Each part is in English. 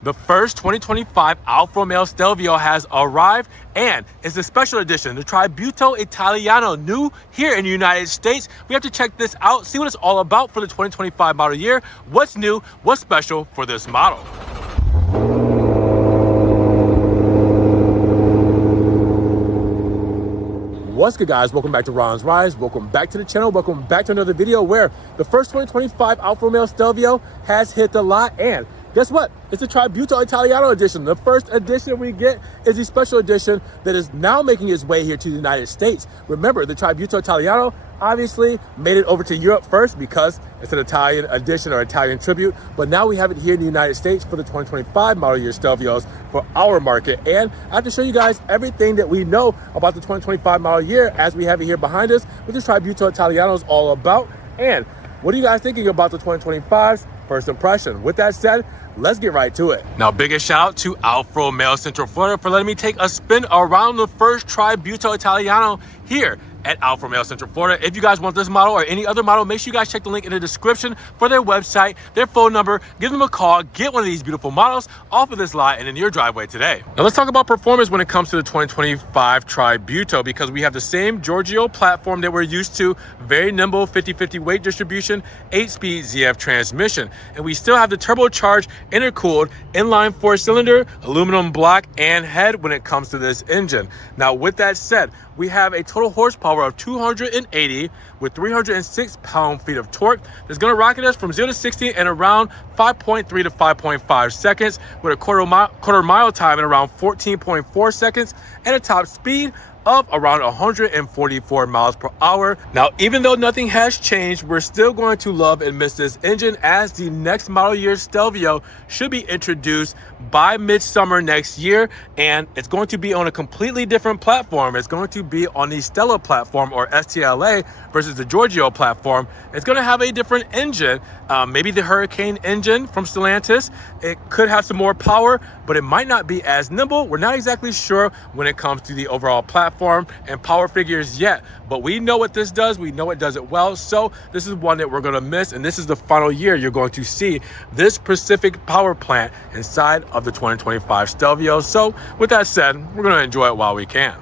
The first 2025 Alfa Romeo Stelvio has arrived, and it's a special edition, the Tributo Italiano, new here in the United States. We have to check this out, see what it's all about for the 2025 model year. What's new, what's special for this model. What's good, guys? Welcome back to Ron's Rise. Welcome back to the channel. Welcome back to another video where the first 2025 Alfa Romeo Stelvio has hit the lot, and guess what? It's the Tributo Italiano edition. The first edition we get is the special edition that is now making its way here to the United States. Remember, the Tributo Italiano obviously made it over to Europe first because it's an Italian edition or Italian tribute, but now we have it here in the United States for the 2025 model year Stelvios for our market. And I have to show you guys everything that we know about the 2025 model year as we have it here behind us, what this Tributo Italiano is all about. And what are you guys thinking about the 2025's first impression? With that said, let's get right to it. Now, biggest shout out to Alfa Romeo Central Florida for letting me take a spin around the first Tributo Italiano here at Alfa Romeo Central Florida. If you guys want this model or any other model, make sure you guys check the link in the description for their website, their phone number, give them a call, get one of these beautiful models off of this lot and in your driveway today. Now let's talk about performance when it comes to the 2025 Tributo, because we have the same Giorgio platform that we're used to, very nimble 50-50 weight distribution, 8-speed ZF transmission, and we still have the turbocharged, intercooled, inline 4-cylinder, aluminum block and head when it comes to this engine. Now with that said, we have a total horsepower of 280 with 306 pound-feet of torque that's going to rocket us from 0 to 60 in around 5.3 to 5.5 seconds with a quarter mile time in around 14.4 seconds and a top speed of around 144 miles per hour. Now, even though nothing has changed, we're still going to love and miss this engine, as the next model year Stelvio should be introduced by midsummer next year, and it's going to be on a completely different platform. It's going to be on the Stella platform, or STLA, versus the Giorgio platform. It's going to have a different engine, maybe the Hurricane engine from Stellantis. It could have some more power, but it might not be as nimble. We're not exactly sure when it comes to the overall platform and power figures yet, but we know what this does. We know it does it well. So this is one that we're going to miss, and this is the final year you're going to see this specific power plant inside of the 2025 Stelvio. So with that said, we're going to enjoy it while we can.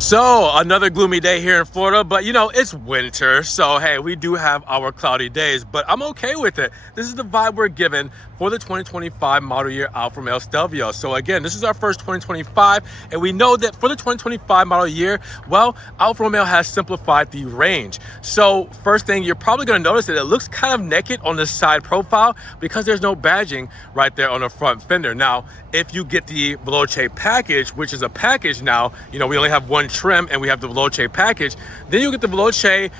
So another gloomy day here in Florida, but you know, it's winter. So hey, we do have our cloudy days, but I'm okay with it. This is the vibe we're given for the 2025 model year Alfa Romeo Stelvio. So again, this is our first 2025, and we know that for the 2025 model year, well, Alfa Romeo has simplified the range. So first thing, you're probably going to notice that it looks kind of naked on the side profile because there's no badging right there on the front fender. Now, if you get the Veloce package, which is a package now, you know, we only have one trim and we have the Veloce package, then you get the Veloce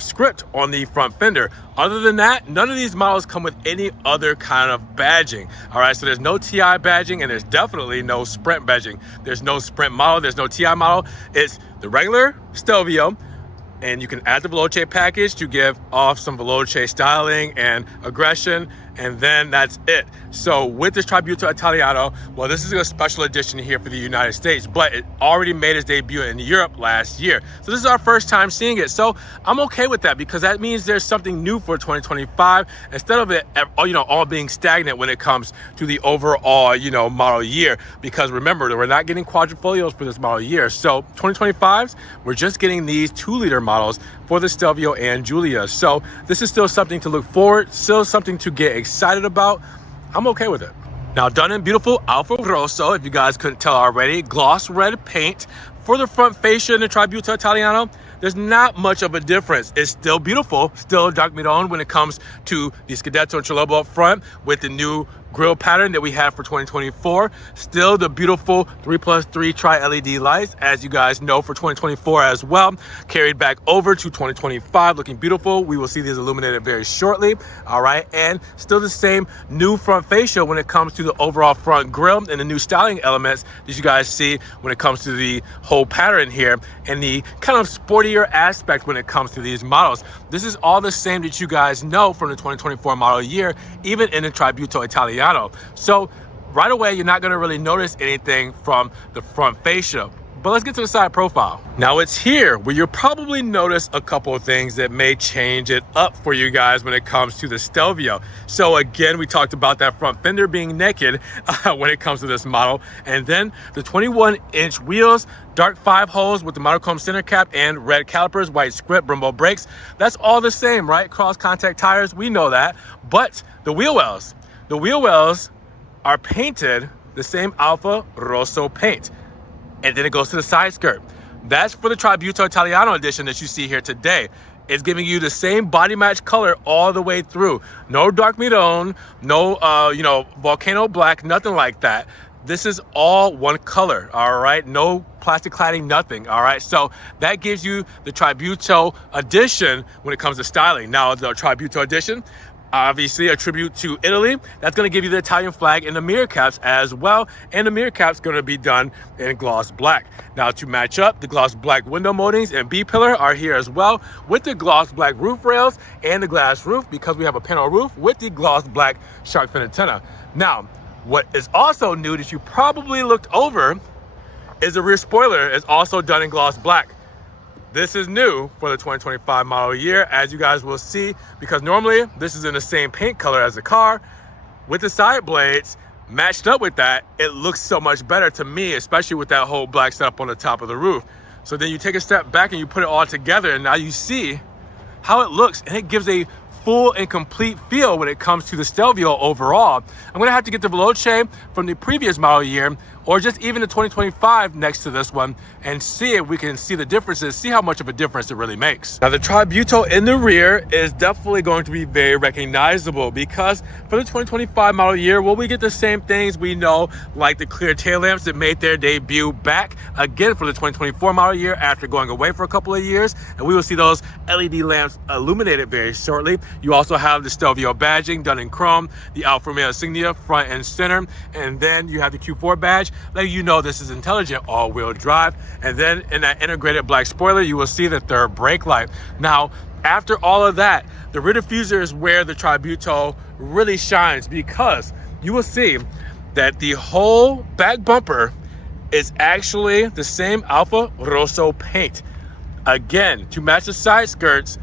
script on the front fender. Other than that, none of these models come with any other kind of badging. All right, so there's no TI badging, and there's definitely no Sprint badging. There's no Sprint model, there's no TI model. It's the regular Stelvio, and you can add the Veloce package to give off some Veloce styling and aggression, and then that's it. So with this Tributo Italiano, well, this is a special edition here for the United States, but it already made its debut in Europe last year. So this is our first time seeing it. So I'm okay with that, because that means there's something new for 2025 instead of it, you know, all being stagnant when it comes to the overall, you know, model year. Because remember, we're not getting quadrifolios for this model year. So 2025s, we're just getting these 2-liter models for the Stelvio and Giulia. So this is still something to look forward, still something to get excited about. I'm okay with it. Now, done in beautiful Alfa Rosso, if you guys couldn't tell already, gloss red paint for the front fascia in the Tributo Italiano. There's not much of a difference. It's still beautiful, still dark midon when it comes to the Scudetto and Trellobo up front with the new grille pattern that we have for 2024. Still the beautiful 3+3 tri-LED lights, as you guys know, for 2024 as well. Carried back over to 2025, looking beautiful. We will see these illuminated very shortly. All right, and still the same new front fascia when it comes to the overall front grille and the new styling elements that you guys see when it comes to the whole pattern here and the kind of sportier aspect when it comes to these models. This is all the same that you guys know from the 2024 model year, even in the Tributo Italiano. So right away, you're not going to really notice anything from the front fascia. but let's get to the side profile. Now it's here where you'll probably notice a couple of things that may change it up for you guys when it comes to the Stelvio. So again, we talked about that front fender being naked when it comes to this model. And then the 21-inch wheels, dark 5 holes with the monochrome center cap and red calipers, white script, Brembo brakes. That's all the same, right? Cross contact tires, we know that. But the wheel wells are painted the same Alfa Rosso paint. And then it goes to the side skirt. That's for the Tributo Italiano edition that you see here today. It's giving you the same body match color all the way through. No dark midone, no volcano black, nothing like that. This is all one color, all right? No plastic cladding, nothing, all right? So that gives you the Tributo edition when it comes to styling. Now the Tributo edition, obviously a tribute to Italy. That's going to give you the Italian flag in the mirror caps as well. And the mirror caps going to be done in gloss black. Now to match up, the gloss black window moldings and B-pillar are here as well with the gloss black roof rails and the glass roof, because we have a panel roof with the gloss black shark fin antenna. Now, what is also new that you probably looked over is the rear spoiler is also done in gloss black. This is new for the 2025 model year, as you guys will see, because normally this is in the same paint color as the car. With the side blades matched up with that, it looks so much better to me, especially with that whole black setup on the top of the roof. So then you take a step back and you put it all together, and now you see how it looks, and it gives a full and complete feel when it comes to the Stelvio overall. I'm gonna have to get the Veloce from the previous model year, or just even the 2025 next to this one, and see if we can see the differences, see how much of a difference it really makes. Now the Tributo in the rear is definitely going to be very recognizable, because for the 2025 model year, well, we get the same things we know, like the clear tail lamps that made their debut back again for the 2024 model year after going away for a couple of years, and we will see those LED lamps illuminated very shortly. You also have the Stelvio badging done in chrome, the Alfa Romeo insignia front and center, and then you have the Q4 badge, letting you know this is intelligent all-wheel drive. And then in that integrated black spoiler, you will see the third brake light. Now, after all of that, the rear diffuser is where the Tributo really shines, because you will see that the whole back bumper is actually the same Alfa Rosso paint. Again, to match the side skirts,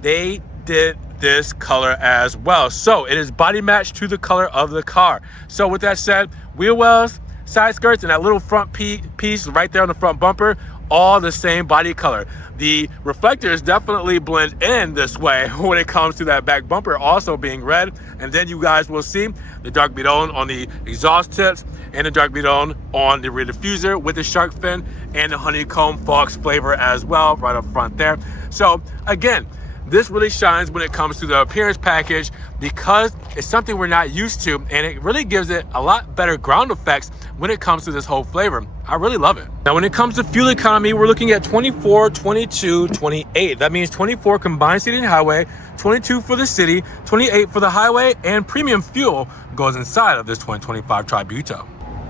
they did this color as well. So it is body matched to the color of the car. So with that said, wheel wells, side skirts, and that little front piece right there on the front bumper, all the same body color. The reflectors definitely blend in this way when it comes to that back bumper also being red. And then you guys will see the dark midone on the exhaust tips and the dark midone on the rear diffuser with the shark fin and the honeycomb fox flavor as well right up front there. So again, this really shines when it comes to the appearance package, because it's something we're not used to, and it really gives it a lot better ground effects when it comes to this whole flavor. I really love it. Now, when it comes to fuel economy, we're looking at 24, 22, 28. That means 24 combined city and highway, 22 for the city, 28 for the highway, and premium fuel goes inside of this 2025 Tributo.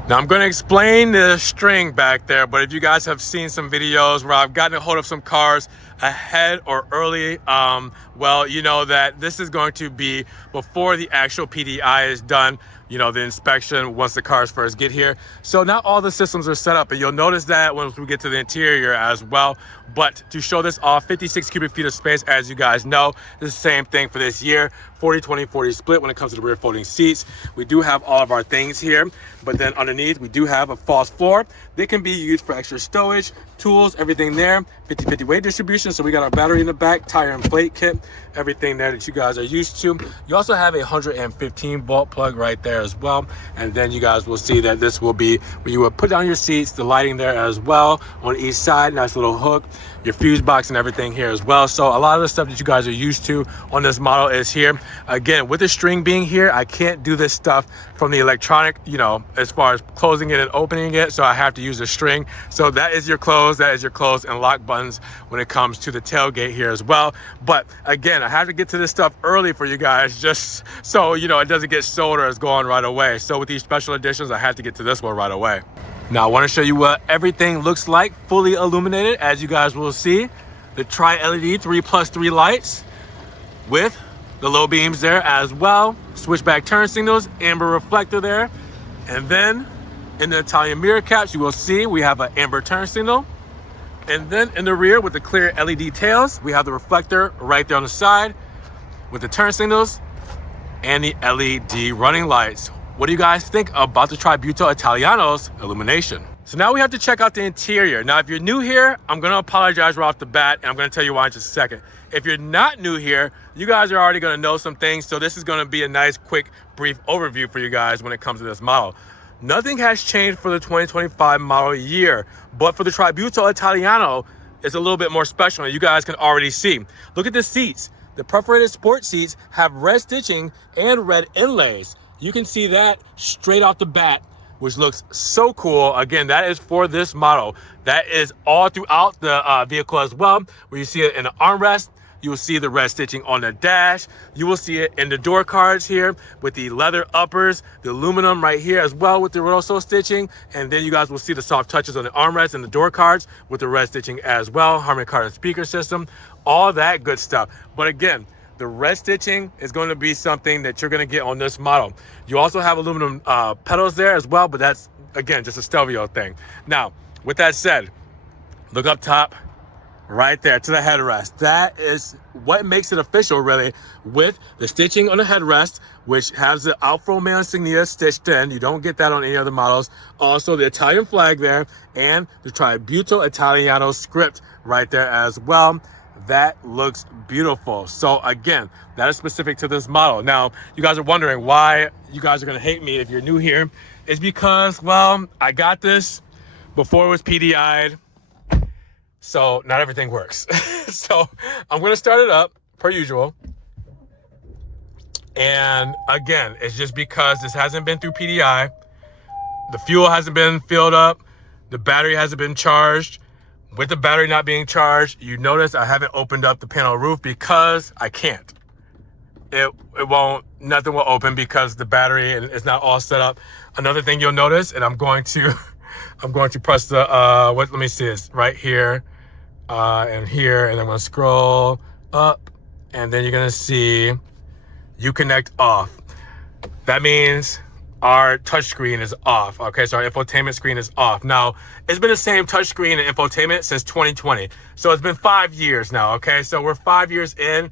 Now I'm going to explain the string back there, but if you guys have seen some videos where I've gotten a hold of some cars ahead or early, well, you know that this is going to be before the actual PDI is done, you know, the inspection once the cars first get here. So not all the systems are set up, and you'll notice that once we get to the interior as well. But to show this off, 56 cubic feet of space, as you guys know, the same thing for this year, 40-20-40 split when it comes to the rear folding seats. We do have all of our things here, but then underneath we do have a false floor. They can be used for extra stowage, tools, everything there. 50-50 weight distribution, so we got our battery in the back, tire and plate kit, everything there that you guys are used to. You also have a 115 volt plug right there as well, and then you guys will see that this will be where you will put down your seats, the lighting there as well on each side, nice little hook, your fuse box and everything here as well. So a lot of the stuff that you guys are used to on this model is here. Again, with the string being here, I can't do this stuff from the electronic, you know, as far as closing it and opening it, so I have to use a string. So that is your close, and lock buttons when it comes to the tailgate here as well. But again, I have to get to this stuff early for you guys, just so you know it doesn't get sold or it's going right away. So with these special editions, I had to get to this one right away. Now I want to show you what everything looks like fully illuminated. As you guys will see, the tri-LED 3+3 lights with the low beams there as well, switchback turn signals, amber reflector there, and then In the Italian mirror caps, you will see we have an amber turn signal. And then in the rear with the clear LED tails, we have the reflector right there on the side with the turn signals and the LED running lights. What do you guys think about the Tributo Italiano's illumination? So now we have to check out the interior. Now, if you're new here, I'm gonna apologize right off the bat, and I'm gonna tell you why in just a second. If you're not new here, you guys are already gonna know some things, so this is gonna be a nice, quick, brief overview for you guys when it comes to this model. Nothing has changed for the 2025 model year, but for the Tributo Italiano, it's a little bit more special, and you guys can already see. Look at the seats. The perforated sport seats have red stitching and red inlays. You can see that straight off the bat, which looks so cool. Again, that is for this model. That is all throughout the vehicle as well, where you see it in the armrest. You will see the red stitching on the dash. You will see it in the door cards here with the leather uppers, the aluminum right here as well with the Rosso stitching. And then you guys will see the soft touches on the armrest and the door cards with the red stitching as well. Harmony card and speaker system, all that good stuff. But again, the red stitching is going to be something that you're going to get on this model. You also have aluminum pedals there as well, but that's, again, just a Stelvio thing. Now, with that said, look up top, right there to the headrest. That is what makes it official, really, with the stitching on the headrest, which has the Alfa Romeo insignia stitched in. You don't get that on any other models. Also, the Italian flag there, and the Tributo Italiano script right there as well. That looks beautiful. So again, that is specific to this model. Now, you guys are wondering why you guys are gonna hate me if you're new here. It's because, well, I got this before it was PDI'd, so not everything works. So I'm gonna start it up per usual. And again, it's just because this hasn't been through PDI. The fuel hasn't been filled up. The battery hasn't been charged. With the battery not being charged, you notice I haven't opened up the panel roof because I can't. It won't, nothing will open because the battery is not all set up. Another thing you'll notice, and I'm going to press the, let me see this right here and here, and I'm gonna scroll up, and then you're gonna see Uconnect off. That means our touchscreen is off. Okay, so our infotainment screen is off. Now, it's been the same touchscreen and infotainment since 2020. So it's been 5 years now, okay? So we're 5 years in.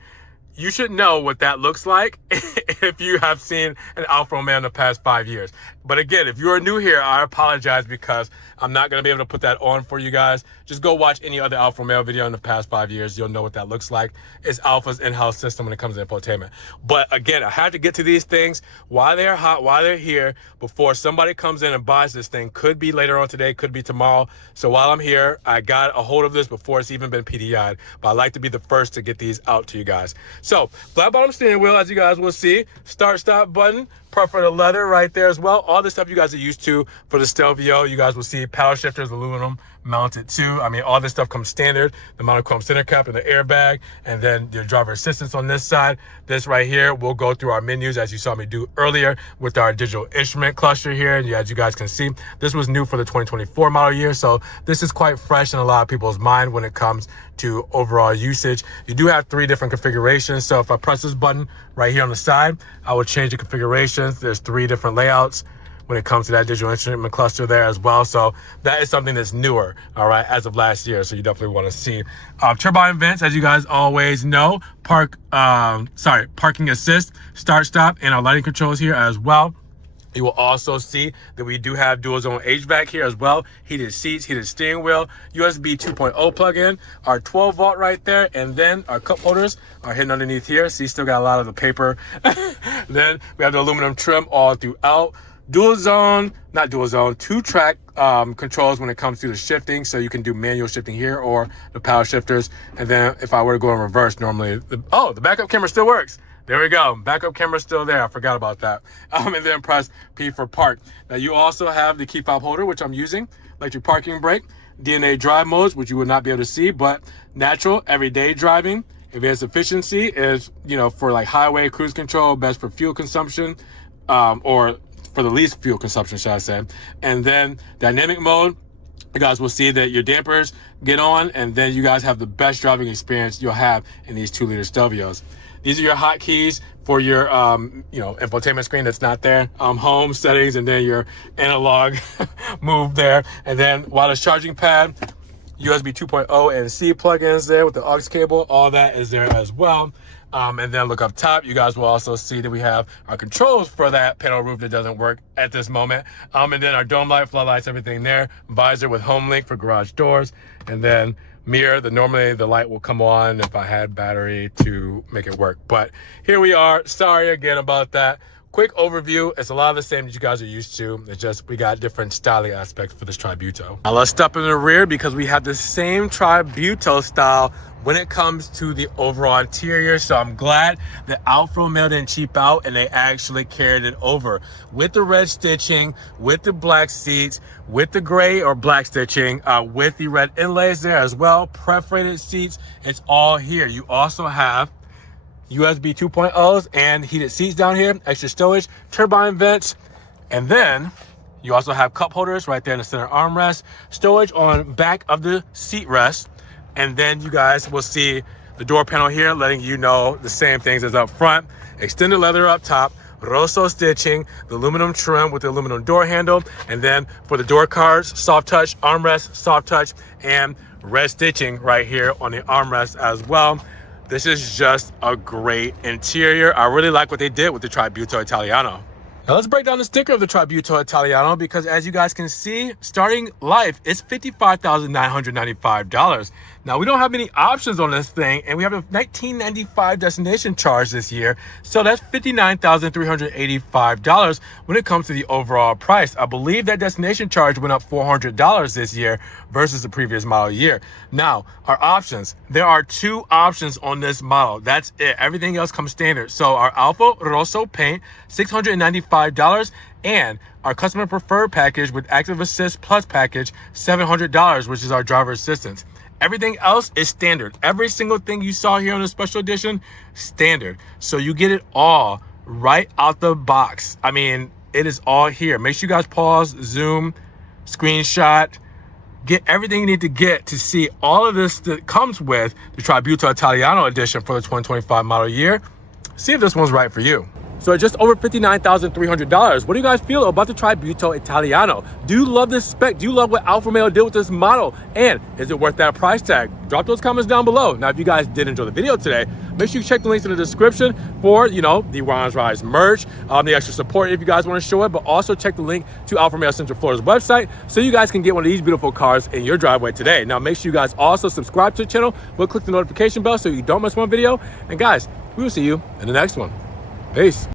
You should know what that looks like if you have seen an Alfa Romeo in the past 5 years. But again, if you are new here, I apologize because I'm not going to be able to put that on for you guys. Just go watch any other Alfa Romeo video in the past 5 years. You'll know what that looks like. It's Alfa's in-house system when it comes to infotainment. But again, I had to get to these things while they're hot, while they're here, before somebody comes in and buys this thing. Could be later on today, could be tomorrow. So while I'm here, I got a hold of this before it's even been PDI'd. But I like to be the first to get these out to you guys. So flat bottom steering wheel, as you guys will see, start stop button, perforated leather right there as well. All the stuff you guys are used to for the Stelvio. You guys will see paddle shifters, aluminum mounted too. I mean, all this stuff comes standard. The monochrome center cap and the airbag, and then your driver assistance on this side. This right here, we'll go through our menus as you saw me do earlier with our digital instrument cluster here. And as you guys can see, this was new for the 2024 model year. So this is quite fresh in a lot of people's mind when it comes to overall usage. You do have 3 different configurations. So if I press this button right here on the side, I will change the configurations. There's 3 different layouts when it comes to that digital instrument cluster there as well. So that is something that's newer, all right, as of last year. So you definitely want to see. Turbine vents, as you guys always know, parking assist, start stop, and our lighting controls here as well. You will also see that we do have dual zone HVAC here as well. Heated seats, heated steering wheel, USB 2.0 plug-in, our 12 volt right there, and then our cup holders are hidden underneath here. So you still got a lot of the paper. Then we have the aluminum trim all throughout. Dual zone, not dual zone, 2-track controls when it comes to the shifting. So you can do manual shifting here or the power shifters. And then if I were to go in reverse, normally, the backup camera still works. There we go. Backup camera still there. I forgot about that. And then press P for park. Now you also have the key fob holder, which I'm using, electric parking brake, DNA drive modes, which you would not be able to see, but natural, everyday driving. Advanced efficiency is, for like highway cruise control, best for fuel consumption, or for the least fuel consumption, should I say. And then dynamic mode, you guys will see that your dampers get on, and then you guys have the best driving experience you'll have in these 2-liter Stelvios. These are your hotkeys for your, infotainment screen that's not there. Home settings, and then your analog move there. And then wireless charging pad, USB 2.0 and C plugins there with the aux cable. All that is there as well. And then look up top, you guys will also see that we have our controls for that panel roof that doesn't work at this moment. And then our dome light, floodlights, everything there. Visor with home link for garage doors. And then mirror, normally the light will come on if I had battery to make it work. But here we are. Sorry again about that. Quick overview. It's a lot of the same that you guys are used to. It's just we got different styling aspects for this Tributo. Now let's step in the rear because we have the same Tributo style when it comes to the overall interior. So I'm glad that Alfa Romeo didn't cheap out and they actually carried it over with the red stitching, with the black seats, with the gray or black stitching, with the red inlays there as well. Perforated seats, it's all here. You also have USB 2.0s and heated seats down here, extra stowage, turbine vents, and then you also have cup holders right there in the center armrest, stowage on back of the seat rest, and then you guys will see the door panel here letting you know the same things as up front. Extended leather up top, Rosso stitching, the aluminum trim with the aluminum door handle, and then for the door cards, soft touch, armrest, soft touch, and red stitching right here on the armrest as well. This is just a great interior. I really like what they did with the Tributo Italiano. Now let's break down the sticker of the Tributo Italiano because as you guys can see, starting life is $55,995. Now we don't have many options on this thing and we have a $19.95 destination charge this year. So that's $59,385 when it comes to the overall price. I believe that destination charge went up $400 this year versus the previous model year. Now our options, there are 2 options on this model. That's it. Everything else comes standard. So our Alfa Rosso paint, $695, and our customer preferred package with active assist plus package, $700, which is our driver assistance. Everything else is standard. Every single thing you saw here on the special edition, standard. So you get it all right out the box. I mean, it is all here. Make sure you guys pause, zoom, screenshot, get everything you need to get to see all of this that comes with the Tributo Italiano edition for the 2025 model year. See if this one's right for you. So at just over $59,300, what do you guys feel about the Tributo Italiano? Do you love this spec? Do you love what Alfa Romeo did with this model? And is it worth that price tag? Drop those comments down below. Now, if you guys did enjoy the video today, make sure you check the links in the description for, the Ron's Rise merch, the extra support if you guys want to show it, but also check the link to Alfa Romeo Central Florida's website so you guys can get one of these beautiful cars in your driveway today. Now, make sure you guys also subscribe to the channel, but click the notification bell so you don't miss one video. And guys, we will see you in the next one. Peace.